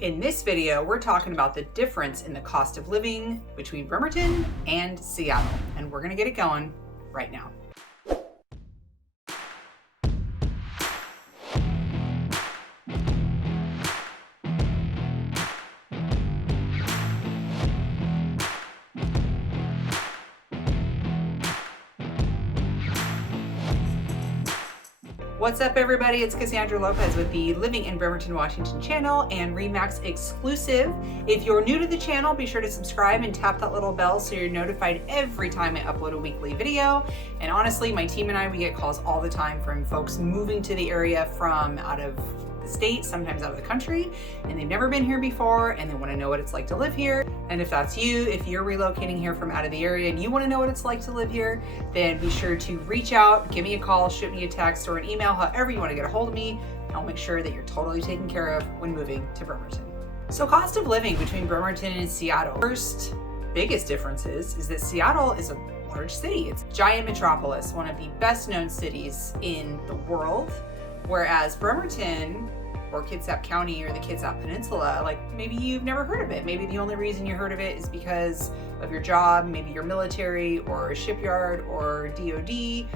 In this video, we're talking about the difference in the cost of living between Bremerton and Seattle, and we're gonna get it going right now. What's up, everybody? It's Cassandra Lopez with the Living in Bremerton, Washington channel and Remax exclusive. If you're new to the channel, be sure to subscribe and tap that little bell so you're notified every time I upload a weekly video. And honestly, my team and I, we get calls all the time from folks moving to the area from out of the state, sometimes out of the country, and they've never been here before and they want to know what it's like to live here. And if that's you, if you're relocating here from out of the area and you want to know what it's like to live here, then be sure to reach out, give me a call, shoot me a text or an email, however you want to get a hold of me. I'll make sure that you're totally taken care of when moving to Bremerton. So cost of living between Bremerton and Seattle. First biggest differences is that Seattle is a large city. It's a giant metropolis, one of the best known cities in the world, whereas Bremerton or Kitsap County or the Kitsap Peninsula, like maybe you've never heard of it. Maybe the only reason you heard of it is because of your job, maybe your military or shipyard or DOD,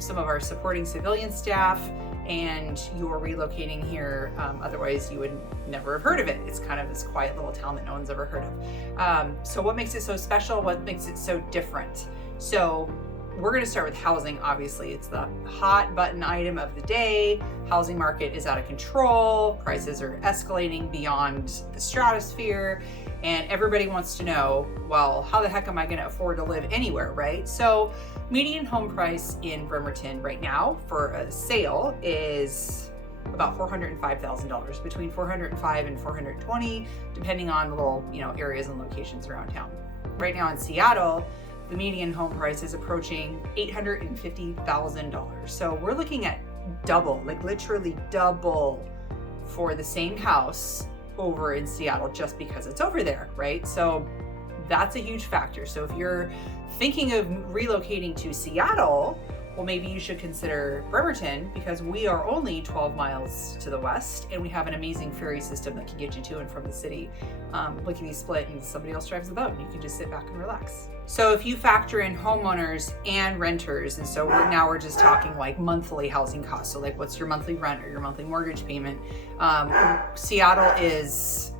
some of our supporting civilian staff, and you're relocating here. Otherwise you would never have heard of it. It's kind of this quiet little town that no one's ever heard of. So what makes it so special? What makes it so different? So we're going to start with housing. Obviously, it's the hot button item of the day. Housing market is out of control. Prices are escalating beyond the stratosphere. And everybody wants to know, well, how the heck am I going to afford to live anywhere, right? So median home price in Bremerton right now for a sale is about $405,000, between $405 and $420, depending on the little, areas and locations around town. Right now in Seattle, the median home price is approaching $850,000. So we're looking at double, like literally double for the same house over in Seattle just because it's over there, right? So that's a huge factor. So if you're thinking of relocating to Seattle, well, maybe you should consider Bremerton because we are only 12 miles to the west and we have an amazing ferry system that can get you to and from the city. Lickety split and somebody else drives the boat and you can just sit back and relax. So if you factor in homeowners and renters, and so we're just talking like monthly housing costs. So like what's your monthly rent or your monthly mortgage payment? Seattle is,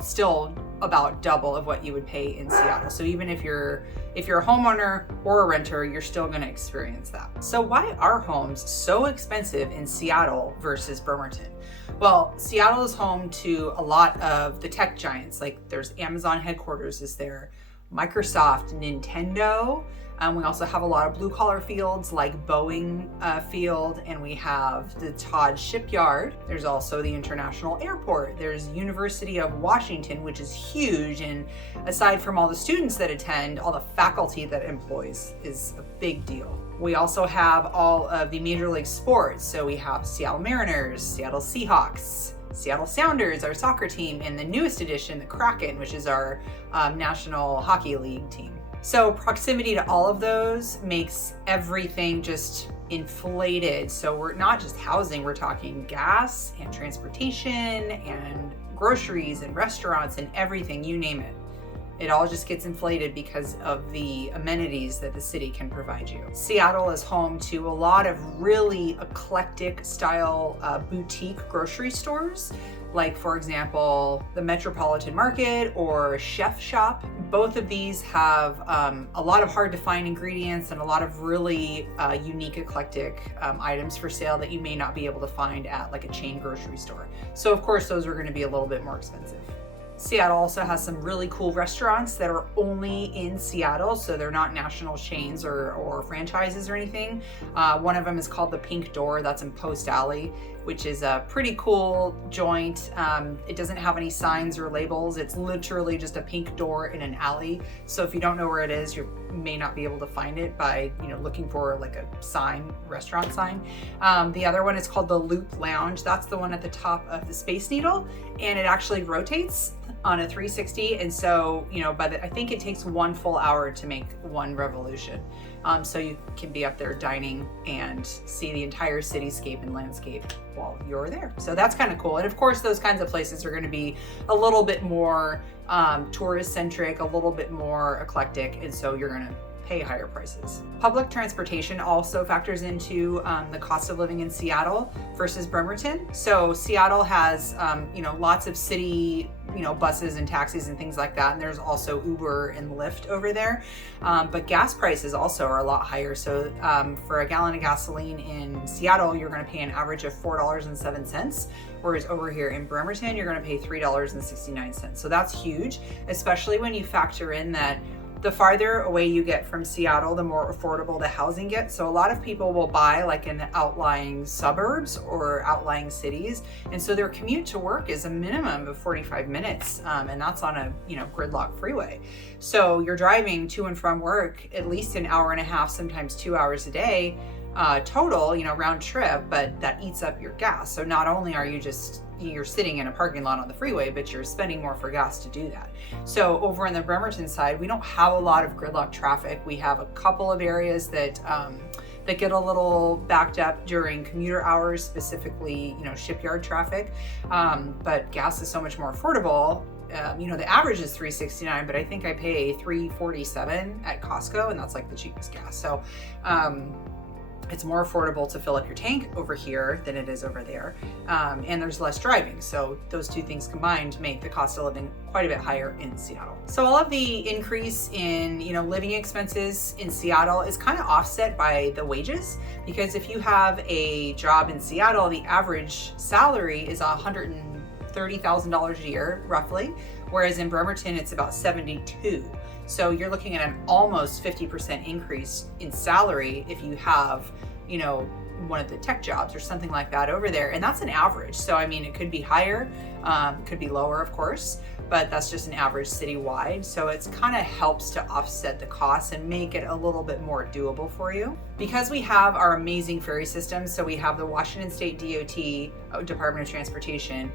still about double of what you would pay in Seattle. So even if you're a homeowner or a renter, you're still going to experience that. So why are homes so expensive in Seattle versus Bremerton? Well, Seattle is home to a lot of the tech giants. Like there's Amazon headquarters is there, Microsoft, Nintendo. We also have a lot of blue collar fields like Boeing field, and we have the Todd shipyard. There's also the International Airport. There's University of Washington, which is huge. And aside from all the students that attend, all the faculty that employs is a big deal. We also have all of the major league sports. So we have Seattle Mariners, Seattle Seahawks, Seattle Sounders, our soccer team, and the newest addition, the Kraken, which is our National Hockey League team. So proximity to all of those makes everything just inflated. So we're not just housing, we're talking gas and transportation and groceries and restaurants and everything, you name it. It all just gets inflated because of the amenities that the city can provide you. Seattle is home to a lot of really eclectic style boutique grocery stores, like for example, the Metropolitan Market or Chef Shop. Both of these have a lot of hard to find ingredients and a lot of really unique eclectic items for sale that you may not be able to find at like a chain grocery store. So of course, those are going to be a little bit more expensive. Seattle also has some really cool restaurants that are only in Seattle, so they're not national chains or franchises or anything. One of them is called the Pink Door. That's in Post Alley, which is a pretty cool joint. It doesn't have any signs or labels. It's literally just a pink door in an alley. So if you don't know where it is, you may not be able to find it by looking for like a sign, restaurant sign. The other one is called the Loop Lounge. That's the one at the top of the Space Needle, and it actually rotates. on a 360. And so, you know, I think it takes 1 full hour to make 1 revolution. So you can be up there dining and see the entire cityscape and landscape while you're there. So that's kind of cool. And of course, those kinds of places are going to be a little bit more tourist centric, a little bit more eclectic. And so you're going to pay higher prices. Public transportation also factors into the cost of living in Seattle versus Bremerton. So Seattle has, you know, lots of city, you know, buses and taxis and things like that. And there's also Uber and Lyft over there. But gas prices also are a lot higher. So for a gallon of gasoline in Seattle, you're going to pay an average of $4.07. Whereas over here in Bremerton, you're going to pay $3.69. So that's huge, especially when you factor in that the farther away you get from Seattle, the more affordable the housing gets. So a lot of people will buy like in the outlying suburbs or outlying cities. And so their commute to work is a minimum of 45 minutes. And that's on a, you know, gridlock freeway. So you're driving to and from work at least an hour and a half, sometimes 2 hours a day, total, you know, round trip, but that eats up your gas. So not only are you're sitting in a parking lot on the freeway, but you're spending more for gas to do that. So over on the Bremerton side, we don't have a lot of gridlock traffic. We have a couple of areas that get a little backed up during commuter hours, specifically, you know, shipyard traffic. But gas is so much more affordable. You know, the average is $3.69, but I think I pay $3.47 at Costco, and that's like the cheapest gas. So it's more affordable to fill up your tank over here than it is over there. And there's less driving. So those two things combined make the cost of living quite a bit higher in Seattle. So all of the increase in, you know, living expenses in Seattle is kind of offset by the wages, because if you have a job in Seattle, the average salary is $130,000 a year, roughly. Whereas in Bremerton, it's about 72. So you're looking at an almost 50% increase in salary if you have, you know, one of the tech jobs or something like that over there. And that's an average. So, I mean, it could be higher, could be lower, of course, but that's just an average citywide. So it's kind of helps to offset the costs and make it a little bit more doable for you. Because we have our amazing ferry system, so we have the Washington State DOT, Department of Transportation,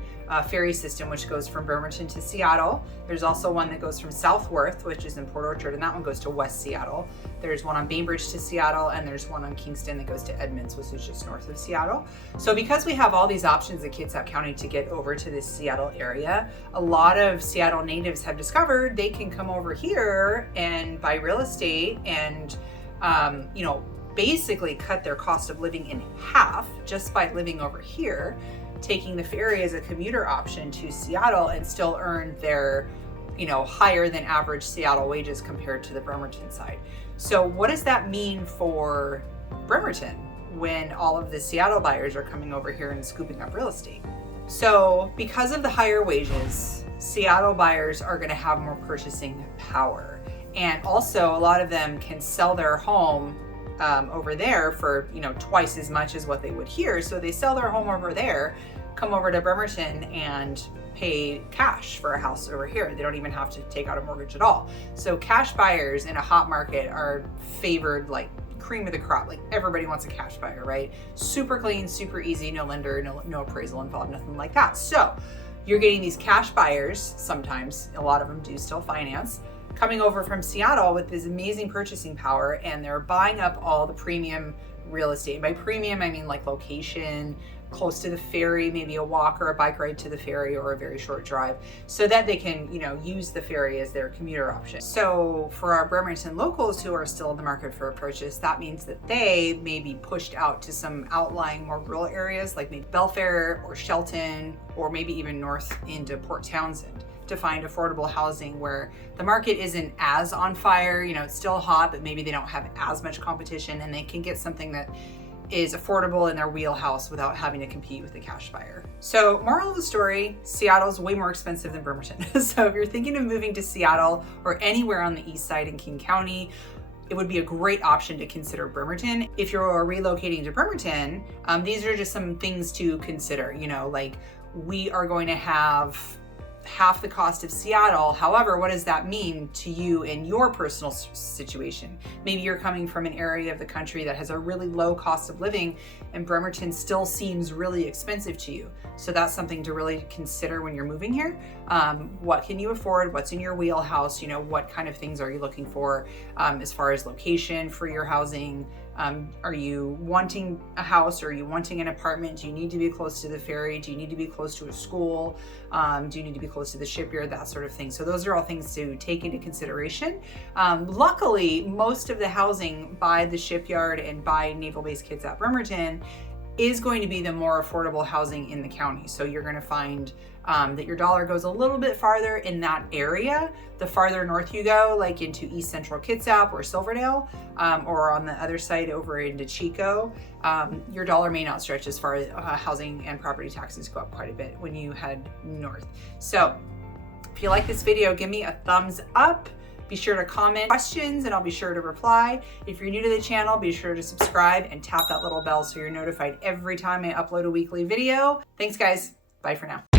ferry system, which goes from Bremerton to Seattle. There's also one that goes from Southworth, which is in Port Orchard, and that one goes to West Seattle. There's one on Bainbridge to Seattle, and there's one on Kingston that goes to Edmonds, which is just north of Seattle. So because we have all these options at Kitsap County to get over to this Seattle area, a lot of Seattle natives have discovered they can come over here and buy real estate and, you know, basically cut their cost of living in half just by living over here, taking the ferry as a commuter option to Seattle, and still earn their, you know, higher than average Seattle wages compared to the Bremerton side. So what does that mean for Bremerton when all of the Seattle buyers are coming over here and scooping up real estate? So because of the higher wages, Seattle buyers are going to have more purchasing power. And also a lot of them can sell their home over there for, you know, twice as much as what they would here. So they sell their home over there, come over to Bremerton and pay cash for a house over here. They don't even have to take out a mortgage at all. So cash buyers in a hot market are favored like cream of the crop. Like everybody wants a cash buyer, right? Super clean, super easy, no lender, no appraisal involved, nothing like that. So you're getting these cash buyers, sometimes, a lot of them do still finance, coming over from Seattle with this amazing purchasing power, and they're buying up all the premium real estate. By premium, I mean like location, close to the ferry, maybe a walk or a bike ride to the ferry or a very short drive, so that they can, you know, use the ferry as their commuter option. So for our Bremerton locals who are still in the market for a purchase, that means that they may be pushed out to some outlying more rural areas like maybe Belfair or Shelton, or maybe even north into Port Townsend, to find affordable housing where the market isn't as on fire. You know, it's still hot, but maybe they don't have as much competition, and they can get something that is affordable in their wheelhouse without having to compete with the cash buyer. So moral of the story, Seattle's way more expensive than Bremerton. So if you're thinking of moving to Seattle or anywhere on the east side in King County, it would be a great option to consider Bremerton. If you're relocating to Bremerton, these are just some things to consider. You know, like we are going to have half the cost of Seattle. However, what does that mean to you in your personal situation? Maybe you're coming from an area of the country that has a really low cost of living, and Bremerton still seems really expensive to you. So that's something to really consider when you're moving here. What can you afford? What's in your wheelhouse? You know, what kind of things are you looking for as far as location for your housing? Are you wanting a house? Or are you wanting an apartment? Do you need to be close to the ferry? Do you need to be close to a school? Do you need to be close to the shipyard? That sort of thing. So those are all things to take into consideration. Luckily, most of the housing by the shipyard and by Naval Base Kids at Bremerton is going to be the more affordable housing in the county. So you're going to find that your dollar goes a little bit farther in that area. The farther north you go, like into East Central Kitsap or Silverdale, or on the other side over into Chico, your dollar may not stretch as far as housing and property taxes go up quite a bit when you head north. So if you like this video, give me a thumbs up. Be sure to comment questions and I'll be sure to reply. If you're new to the channel, be sure to subscribe and tap that little bell so you're notified every time I upload a weekly video. Thanks guys. Bye for now.